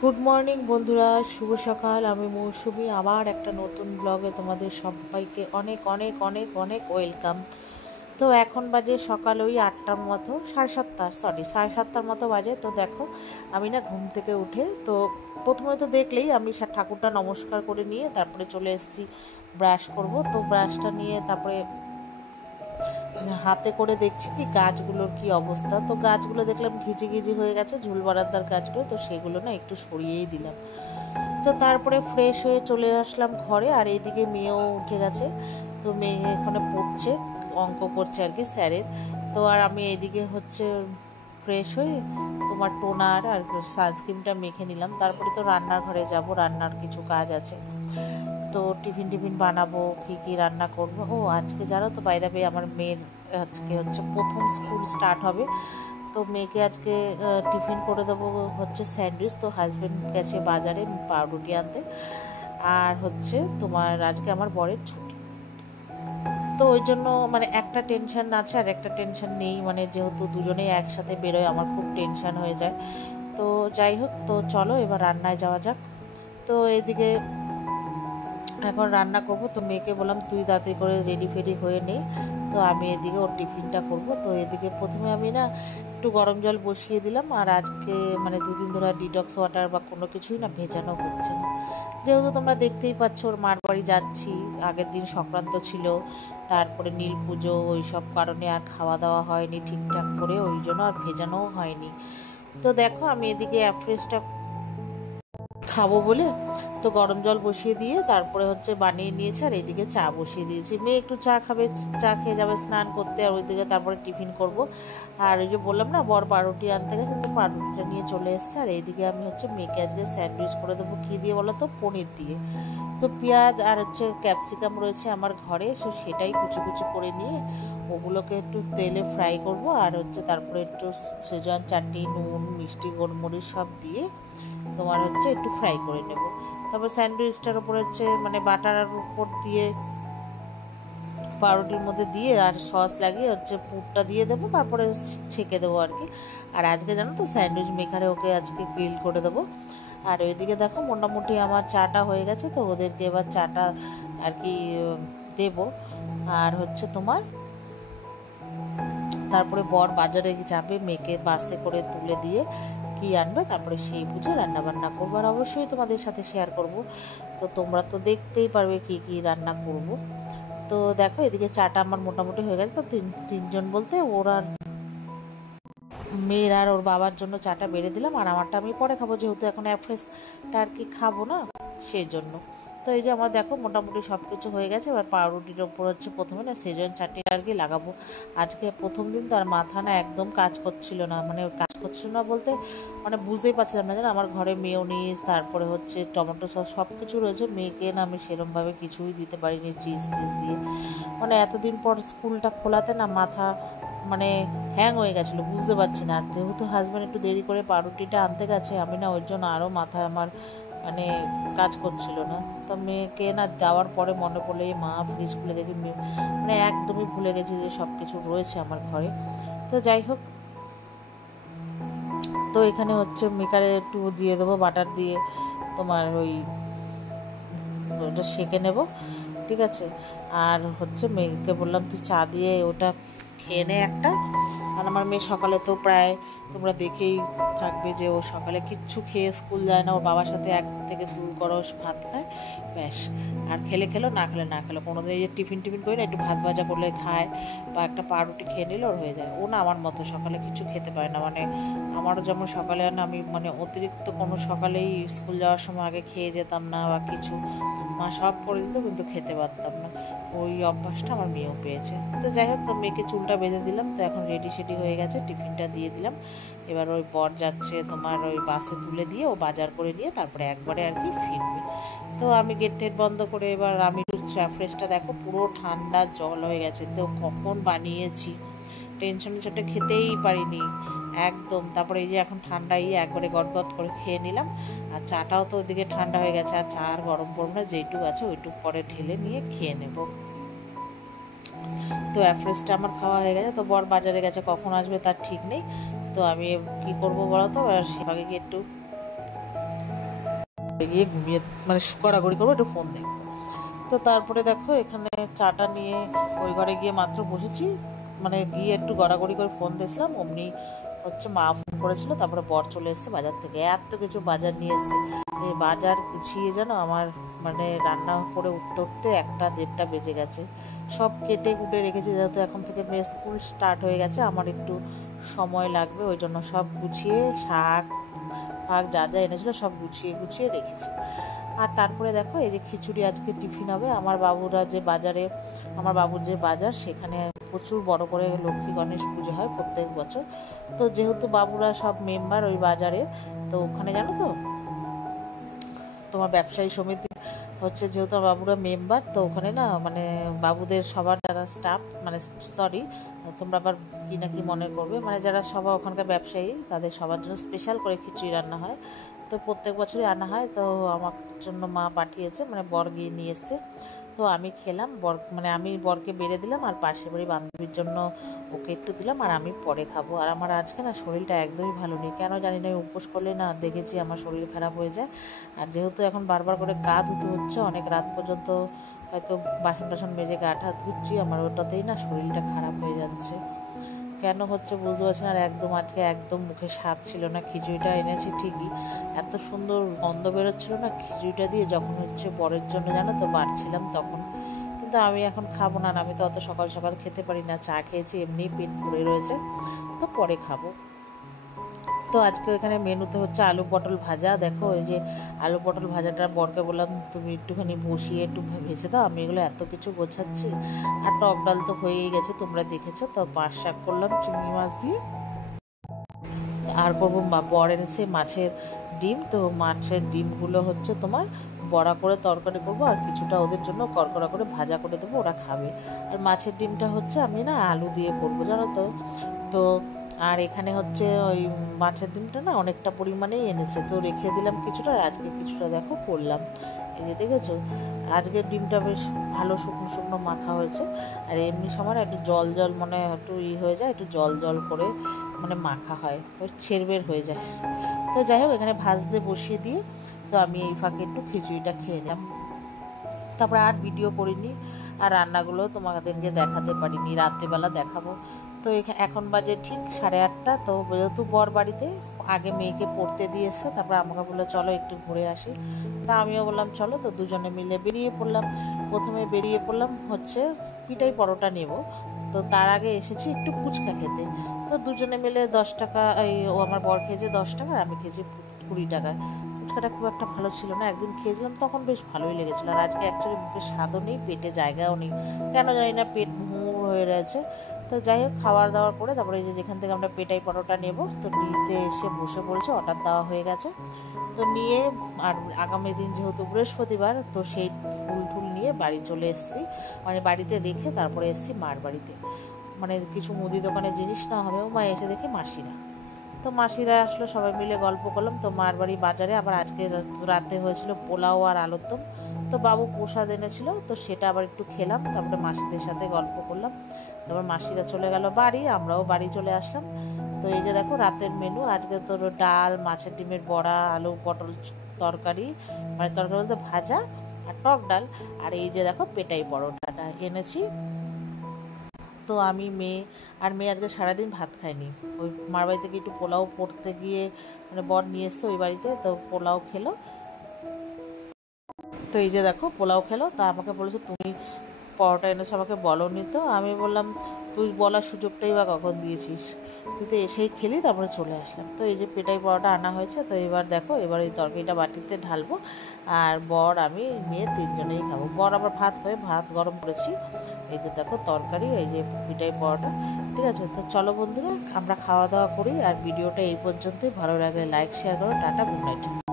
Good morning বন্ধুরা, শুভ সকাল। আমি মৌসুমি, আবার একটা নতুন ব্লগে তোমাদের সবাইকে অনেক অনেক অনেক অনেক ওয়েলকাম। তো এখন বাজে সকাল ওই 8টার মতো, 7:30 মতো বাজে। তো দেখো, আমি না ঘুম থেকে উঠে তো প্রথমে তো দেখলেই আমি ঠাকুরটা নমস্কার করে নিয়ে তারপরে চলে এসেছি ব্রাশ করব। তো ব্রাশটা নিয়ে তারপরে হাতে করে দেখছি কি গাছগুলোর কি অবস্থা। তো গাছগুলো দেখলাম ঘিজি ঘিজি হয়ে গেছে, ঝুল বারান্দার গাছগুলো। তো সেগুলো না একটু সরিয়েই দিলাম। তো তারপরে ফ্রেশ হয়ে চলে আসলাম ঘরে। আর এইদিকে মেয়েও উঠে গেছে। তো মেয়ে এখানে পড়ছে, অঙ্ক করছে আর কি স্যারের। তো আর আমি এইদিকে হচ্ছে ফ্রেশ হয়ে তোমার টোনার আর সানস্ক্রিনটা মেখে নিলাম। তারপরে তো রান্নার ঘরে যাব, রান্নার কিছু কাজ আছে। তো টিফিন টিফিন বানাবো, কি কি রান্না করবো। ও আজকে জানো তো, বাই দ্য ওয়ে, আমার মেয়ের আজকে হচ্ছে প্রথম স্কুল স্টার্ট হবে। তো মেয়েকে আজকে টিফিন করে দেবো হচ্ছে স্যান্ডউইচ। তো হাজব্যান্ড গেছে বাজারে পাউরুটি আনতে। আর হচ্ছে তোমার আজকে আমার বরের ছুটি। তো ওই জন্য মানে একটা টেনশন আছে আর একটা টেনশন নেই, মানে যেহেতু দুজনেই একসাথে বেরোয় আমার খুব টেনশন হয়ে যায়। তো যাই হোক, তো চলো এবার রান্নায় যাওয়া যাক। তো এদিকে এখন রান্না করব। তো মেয়েকে বললাম তুই তাড়াতাড়ি করে রেডি ফেডি হয়ে নে। তো আমি এদিকে ওর টিফিনটা করব। তো এদিকে প্রথমে আমি না একটু গরম জল বসিয়ে দিলাম। আর আজকে মানে দুদিন ধরে ডিটক্স ওয়াটার বা কোনো কিছুই না ভেজানো হচ্ছে না, যেহেতু তোমরা দেখতেই পাচ্ছ ওর মার বাড়ি যাচ্ছি। আগের দিন সংক্রান্ত ছিল, তারপরে নীল পুজো, ওই সব কারণে আর খাওয়া দাওয়া হয়নি ঠিকঠাক করে, ওই জন্য আর ভেজানোও হয়নি। তো দেখো আমি এদিকে অ্যাফ্রেশটা খাবো বলে তো গরম জল বসিয়ে দিয়ে তারপরে হচ্ছে বানিয়ে নিয়েছে। আর এইদিকে চা বসিয়ে দিয়েছি, মেয়ে একটু চা খাবে, চা খেয়ে যাবে স্নান করতে। আর ওইদিকে তারপরে টিফিন করব। আর ওই যে বললাম না বর পাউরুটি আনতে গেছে, তো পাউরুটিটা নিয়ে চলে এসছে। আর এইদিকে আমি হচ্ছে মেয়েকে আজকে স্যান্ডউইচ করে দেবো। কী দিয়ে বলো তো? পনির দিয়ে। তো পেঁয়াজ আর হচ্ছে ক্যাপসিকাম রয়েছে আমার ঘরে, সো সেটাই কুচি কুচি করে নিয়ে ওগুলোকে একটু তেলে ফ্রাই করব। আর হচ্ছে তারপরে একটু সেজওয়ান চাটনি, নুন, মিষ্টি, গোলমরিচ সব দিয়ে তোমার হচ্ছে একটু ফ্রাই করে নেব। তারপর স্যান্ডউইচটার উপর হচ্ছে মানে বাটার উপর দিয়ে পাউরুটির মধ্যে দিয়ে আর সস লাগিয়ে হচ্ছে পুরটা দিয়ে দেবো, তারপরে ছেঁকে দেবো আর কি। আর আজকে জানো তো স্যান্ডউইচ মেকারে ওকে আজকে গ্রিল করে দেবো। আর ওইদিকে দেখো মোটামুটি আমার চাটা হয়ে গেছে। তো ওদেরকে এবার চাটা আর কি দেবো। আর হচ্ছে তোমার তারপরে বর বাজারে যাবে, মেয়েকে বাসে করে তুলে দিয়ে কি আনবে, তারপরে সেই বুঝে রান্না বান্না করবো। আর অবশ্যই তোমাদের সাথে শেয়ার করব। তো তোমরা তো দেখতেই পারবে কি কি রান্না করব। তো দেখো এদিকে চাটা আমার মোটামুটি হয়ে গেছে। তো তিনজন বলতে ওর আর মেয়ের আর ওর বাবার জন্য চাটা বেড়ে দিলাম। আর আমারটা আমি পরে খাবো, যেহেতু এখন অ্যাফ্রেশটা আর কি খাবো না, সেই জন্য। তো এই যে আমার দেখো মোটামুটি সব কিছু হয়ে গেছে। এবার পাউরুটির ওপর হচ্ছে প্রথমে না সেজওয়ান চাটনি আর কি লাগাবো। আজকে প্রথম দিন তো আর মাথা না একদম কাজ করছিল না, মানে কাজ করছিল না বলতে মানে বুঝতেই পারছিলাম না যেন আমার ঘরে মেয়োনিজ, তারপরে হচ্ছে টমেটো সস সব কিছু রয়েছে। মেয়েকে না আমি সেরমভাবে কিছুই দিতে পারিনি চিজ ফিজ দিয়ে। মানে এতদিন পর স্কুলটা খোলাতে না মাথা মানে হ্যাং হয়ে গেছিলো, বুঝতে পারছি না। আর যেহেতু হাজব্যান্ড একটু দেরি করে পাউরুটিটা আনতে গেছে, আমি না ওই জন্য আরও মাথায় আমার মানে কাজ করছিল না। তো মেয়েকে না দেওয়ার পরে মনে পড়লো এই মা ফ্রিজ খুলে দেখি মানে একদমই ভুলে গেছি যে সব কিছু রয়েছে আমার ঘরে। তো যাই হোক, তো এখানে হচ্ছে মেকারে একটু দিয়ে দেবো বাটার দিয়ে, তোমার ওই ওটা সেঁকে নেব, ঠিক আছে। আর হচ্ছে মেয়েকে বললাম তুই চা দিয়ে ওটা খেয়ে নে একটা। আর আমার মেয়ে সকালে তো প্রায় তোমরা দেখেই থাকবে যে ও সকালে কিচ্ছু খেয়ে স্কুল যায় না, ওর বাবার সাথে 1 থেকে 2 করস ভাত খায়, ব্যাস। আর খেলে খেলো, না খেলে না খেলো। কোনোদিন এই যে টিফিন করি না, একটু ভাত ভাজা করলে খায় বা একটা পাউরুটি খেয়ে নিলে ওর হয়ে যায়। ও না আমার মতো সকালে কিছু খেতে পারে না, মানে আমারও যেমন সকালে না আমি মানে অতিরিক্ত কোনো সকালেই স্কুল যাওয়ার সময় আগে খেয়ে যেতাম না বা কিছু, মা সব করে দিত কিন্তু খেতে পারতাম না। ওই অভ্যাসটা আমার মেয়েও পেয়েছে। তো যাই হোক, তো মেয়েকে চুলটা বেঁধে দিলাম। তো এখন রেডি সেডি হয়ে গেছে, টিফিনটা দিয়ে দিলাম। এবার ওই বর যাচ্ছে তোমার ওই বাসে তুলে দিয়ে ও বাজার করে নিয়ে তারপরে একবারে আর কি ফিরবে। তো আমি গেট টেট বন্ধ করে এবার আমি ফ্রেশটা দেখো পুরো ঠান্ডা জল হয়ে গেছে। তো কখন বানিয়েছি, টেনশনে সেটা খেতেই পারিনি একদম। তারপরে এই যে এখন ঠান্ডাই একবারে গটগট করে খেয়ে নিলাম। আর চাটাও তো ওইদিকে ঠান্ডা হয়ে গেছে, আর চা আর গরম করবো না, যেইটুকু আছে ওইটুকু পরে ঢেলে নিয়ে খেয়ে নেব। তো অ্যাফ্রেশটা আমার খাওয়া হয়ে গেছে। তো বর বাজারে গেছে, কখন আসবে তার ঠিক নেই। তো আমি কি করব বলো তো, সেভাবে গিয়ে একটু গিয়ে ঘুমিয়ে মানে গড়াগড়ি করবো, একটু ফোন দেখবো। তো তারপরে দেখো এখানে চাটা নিয়ে ওই ঘরে গিয়ে মাত্র বসেছি, মানে গিয়ে একটু গড়াগড়ি করে ফোন দেখলাম, অমনি হচ্ছে মা ফোন করেছিল, তারপরে বর চলে এসছে বাজার থেকে, এত কিছু বাজার নিয়ে এসছে। এই বাজার গুছিয়ে যেন আমার মানে রান্না করে উঠতে উঠতে 1-1:30 বেজে গেছে। সব কেটে কুটে রেখেছি, যেহেতু এখন থেকে মেয়ে স্কুল স্টার্ট হয়ে গেছে, আমার একটু সময় লাগবে, ওই জন্য সব গুছিয়ে শাক ফাক যা যা এনেছিল সব গুছিয়ে গুছিয়ে রেখেছি। আর তারপরে দেখো এই যে খিচুড়ি আজকে টিফিন হবে। আমার বাবুর যে বাজার সেখানে প্রচুর বড় করে লক্ষ্মী গণেশ পুজো হয় প্রত্যেক বছর। তো যেহেতু বাবুরা সব মেম্বার ওই বাজারে, তো ওখানে জানো তো তোমার ব্যবসায়ী সমিতি হচ্ছে, যেহেতু বাবুরা মেম্বার, তো ওখানে না মানে বাবুদের সবার যারা স্টাফ মানে সরি তোমরা আবার কি না কি মনে করবে, মানে যারা সবার ওখানকার ব্যবসায়ী তাদের সবার জন্য স্পেশাল করে খিচুড়ি রান্না হয়। তো প্রত্যেক বছরই আনা হয়, তো আমার জন্য মা পাঠিয়েছে, মানে বর গিয়ে নিয়ে এসছে। তো আমি খেলাম, মানে আমি বরকে বেড়ে দিলাম, আর পাশের বাড়ি বান্ধবীর জন্য ওকে একটু দিলাম, আর আমি পরে খাবো। আর আমার আজকে না শরীরটা একদমই ভালো নেই, কেন জানি না, উপোস করলে না দেখেছি আমার শরীর খারাপ হয়ে যায়। আর যেহেতু এখন বারবার করে গা ধুতে হচ্ছে, অনেক রাত পর্যন্ত হয়তো বাসন টাসন মেজে গাটা ধুচ্ছি, আমার ওটাতেই না শরীরটা খারাপ হয়ে যাচ্ছে। কেন হচ্ছে বুঝতে পারছি না। আর আজকে একদম মুখে স্বাদ ছিল না। খিচুড়িটা এনেছি ঠিকই, এত সুন্দর গন্ধ বেরোচ্ছিল না খিচুড়িটা দিয়ে, যখন হচ্ছে বরের জন্য জানো তো বাড়ছিলাম তখন। কিন্তু আমি এখন খাবো না, আমি তো অত সকাল সকাল খেতে পারি না, চা খেয়েছি এমনিই পেট ভরে রয়েছে, তো পরে খাবো। তো আজকে এখানে মেনুতে হচ্ছে আলু পটল ভাজা। দেখো এই যে আলু পটল ভাজাটা বরকে বললাম তুমি একটুখানি বসিয়ে একটু ভেজে দাও, আমি এগুলো এত কিছু গোছাচ্ছি। আর টক ডাল তো হয়েই গেছে, তোমরা দেখেছো তো। পাট শাক করলাম চিংড়ি মাছ দিয়ে। আর করবো বর এনেছে মাছের ডিম, তো মাছের ডিমগুলো হচ্ছে তোমার বড়া করে তরকারি করবো, আর কিছুটা ওদের জন্য কড়কড়া করে ভাজা করে দেবো, ওরা খাবে। আর মাছের ডিমটা হচ্ছে আমি না আলু দিয়ে করবো জানো তো। তো আর এখানে হচ্ছে ওই মাছের ডিমটা না অনেকটা পরিমাণেই এনেছে, তো রেখে দিলাম কিছুটা, আর আজকে কিছুটা দেখো করলাম। এই যে দেখেছো আজকের ডিমটা বেশ ভালো শুকনো শুকনো মাখা হয়েছে। আর এমনি সময় একটু জল জল মানে একটু হয়ে যায়, একটু জল জল করে মানে মাখা হয়, ওই ছেড়বের হয়ে যায়। তো যাই হোক এখানে ভাজতে বসিয়ে দিয়ে, তো আমি এই ফাঁকে একটু খিচুড়িটা খেয়ে নিলাম। তারপরে আর ভিডিও করিনি, আর রান্নাগুলো তোমাদেরকে দেখাতে পারিনি, রাত্রেবেলা দেখাবো। তো এখন বাজে ঠিক 8:30। তো যেহেতু বর বাড়িতে আগে মেয়েকে পড়তে দিয়ে এসছে, তারপর আমাকে বললো চলো একটু ঘুরে আসি। তা আমিও বললাম চলো, তো দুজনে মিলে বেরিয়ে পড়লাম। প্রথমে বেরিয়ে পড়লাম হচ্ছে পিঠাই পরোটা নেব। তো তার আগে এসেছি একটু ফুচকা খেতে। তো দুজনে মিলে 10 টাকা, ও আমার বর খেয়েছে 10 টাকা, আর আমি খেয়েছি 20 টাকা। ফুচকাটা খুব একটা ভালো ছিল না, একদিন খেয়েছিলাম তখন বেশ ভালোই লেগেছিলো। আর আজকে অ্যাকচুয়ালি মুখে স্বাদও নেই, পেটে জায়গাও নেই, কেন জানি না পেট মুড় হয়ে রয়েছে। তো যাই হোক খাবার দাবার করে তারপরে এই যে যেখান থেকে আমরা পেটাই পরোটা নেব, তো নিতে এসে বসে পড়েছে, অর্ডার দেওয়া হয়ে গেছে। তো নিয়ে আর আগামী দিন যেহেতু বৃহস্পতিবার, তো সেই ফুল টুল নিয়ে বাড়ি চলে এসেছি, মানে বাড়িতে রেখে তারপরে এসেছি মার বাড়িতে, মানে কিছু মুদি দোকানে জিনিস না হলেও মা এসে দেখে মাসিরা, তো মাসিরা আসলো, সবাই মিলে গল্প করলাম। তো মার বাড়ি বাজারে আবার আজকে রাতে হয়েছিল পোলাও আর আলুর দম, তো বাবু প্রসাদ এনেছিল, তো সেটা আবার একটু খেলাম, তারপরে মাসিদের সাথে গল্প করলাম। তারপর মাসিরা চলে গেল বাড়ি, আমরাও বাড়ি চলে আসলাম। তো এই যে দেখো রাতের মেনু আজকে তোর ডাল, মাছের ডিমের বড়া, আলু পটল তরকারি, মানে তরকারি বলতে ভাজা, আর টক ডাল। আর এই যে দেখো পেটাই পরোটাটা এনেছি। তো আমি মেয়ে আজকে সারাদিন ভাত খায়নি, ওই মার বাড়ি থেকে একটু পোলাও পড়তে গিয়ে মানে বর নিয়ে এসছে ওই বাড়িতে, তো পোলাও খেলো। তো এই যে দেখো পোলাও খেলো, তা আমাকে বলেছে তুমি পরোটা এনেছো আমাকে বলোনি। তো আমি বললাম তুই বলার সুযোগটাই বা কখন দিয়েছিস, তুই তো এসেই খেলি, তারপরে চলে আসলাম। তো এই যে পেটাই পরোটা আনা হয়েছে। তো এবার দেখো এবার এই তরকারিটা বাটিতে ঢালবো, আর বর আমি মেয়ে 3জনেই খাবো। বর আবার ভাত গরম করেছি। এই যে দেখো তরকারি, এই যে পেটাই পরোটা, ঠিক আছে। তো চলো বন্ধুরা আমরা খাওয়া দাওয়া করি, আর ভিডিওটা এই পর্যন্তই। ভালো লাগলে লাইক শেয়ার করো। Tata, good night.